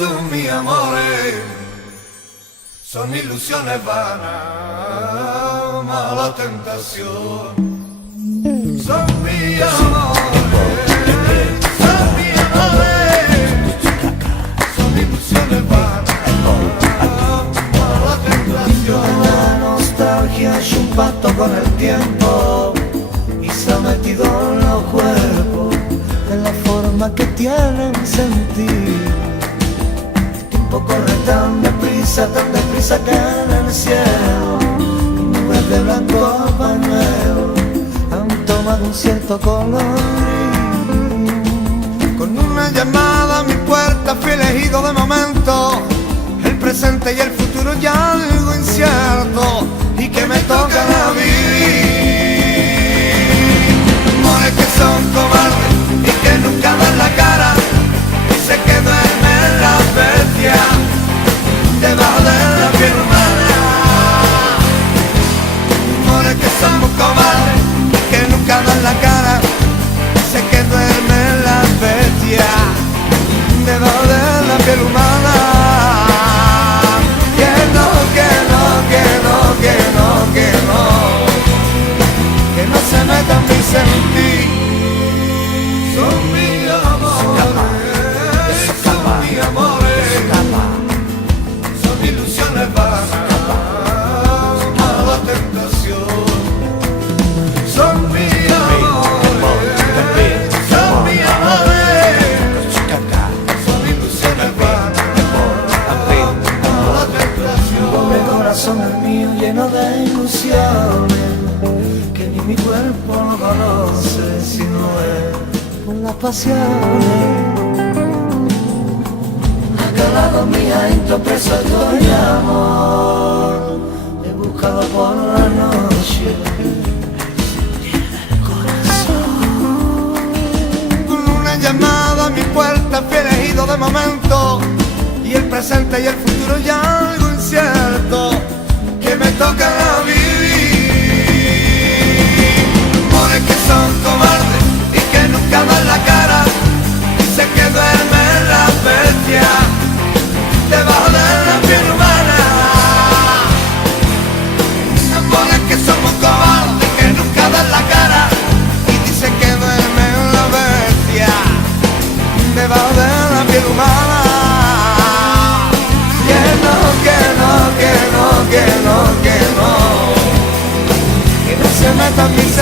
son mis amores, son ilusiones vanas, mala tentación. Son mis amores, son mis amores, son ilusiones vanas, mala tentación. La nostalgia es un pacto con el tiempo y se ha metido en los cuerpos, en la forma que tienen sentir. El tiempo corre tan deprisa que en el cielo nubes de blanco pañuelo han tomado un cierto color. Con una llamada a mi puerta fui elegido de momento, el presente y el futuro ya algo incierto, y que me toca vivir. Amores que son cobardes y que nunca dan la cara, y se que duermen la bestia debajo de la piel humana. Amores que somos cobardes y que nunca dan la cara, y se que duermen la bestia debajo de la piel humana. Que no, que no, que no, que no, que no, que no se metan mis sentir. Son mis amores, son mis amores, son ilusiones vanas, mala tentación. Son mis amores, son mis amores, son ilusiones vanas, mala tentación. Pobre corazón el mío lleno de ilusiones, que ni mi cuerpo lo conoce, sino es por las pasiones. Acalado mi adentro preso estoy de amor, he buscado por la noche Con una llamada a mi puerta fui elegido de momento, y el presente y el futuro ya algo incierto, que me toca vivir. Amores que son cobardes y que nunca dan la cara, y sé que duermen las bestias debajo de la piel humana. Amores que somos cobardes y que nunca dan la cara, y dicen que duermen la bestia debajo de la piel humana. Que no, que no, que no, que no, que no, que no se metan mis